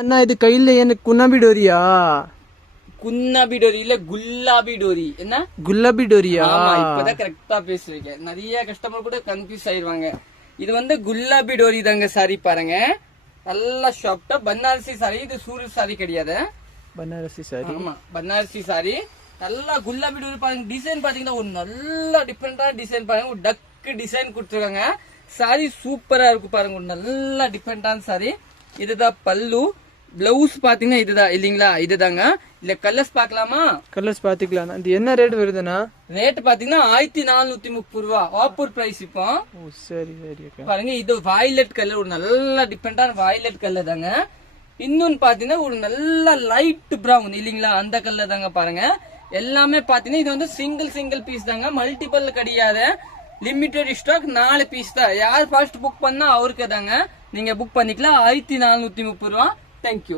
அண்ணா இது கையில எனக்கு குன்னாபி டோரியா? குன்னாபி டோரி இல்ல குல்லாபி டோரி. என்ன குல்லாபி டோரியா? ஆமா, இப்பதான் கரெக்டா பேசுறீங்க. நிறைய கஸ்டமர் கூட கன்ஃபியூஸ் ஆயிருவாங்க. இது வந்து குல்லாபி டோரி தாங்க சாரி. பாருங்க, நல்லா ஷாப்டா பனாரசி சாரி. இது சூரத் சாரி கிடையாது, பனாரசி சாரி. ஆமா, பனாரசி சாரி. நல்லா குல்லாபி டோரி பாருங்க. டிசைன் பாத்தீங்கன்னா ஒரு நல்ல டிஃபரெண்டான டிசைன் பாருங்க. ஒரு டக்கு டிசைன் கொடுத்துருக்காங்க. சாரி சூப்பரா இருக்கு பாருங்க. ஒரு நல்ல டிஃபரெண்டான சாரி. இதுதான் பல்லு. பிளவுஸ் பாத்தீங்கன்னா இதுதான் இல்லீங்களா? இதுதாங்க. இல்ல கலர்ஸ் பாக்கலாமா? கலர்ஸ் பாத்துக்கலாம். இது என்ன ரேட் வருதுண்ணா? ரேட் பாத்தீங்கன்னா 1430 ரூபா ஆஃபர் பிரைஸ் இப்போ. சரி சரி. பாருங்க, இது வயலட் கலர். ஒரு நல்ல டிஃபரெண்டான வயலட் கலர் தாங்க. இன்னொன்னு பாத்தீங்கன்னா ஒரு நல்ல லைட் பிரவுன் இல்லீங்களா? அந்த கலர் தாங்க. பாருங்க, எல்லாமே பாத்தீங்கன்னா இது வந்து சிங்கிள் பீஸ் தாங்க, மல்டிபிள் கிடையாது. லிமிடெட் ஸ்டாக் 4 பீஸ் தான். யார் ஃபர்ஸ்ட் புக் பண்ணா அவருக்கு தாங்க. நீங்க புக் பண்ணிக்கலாம். 1430 ரூபா. தேங்க்யூ.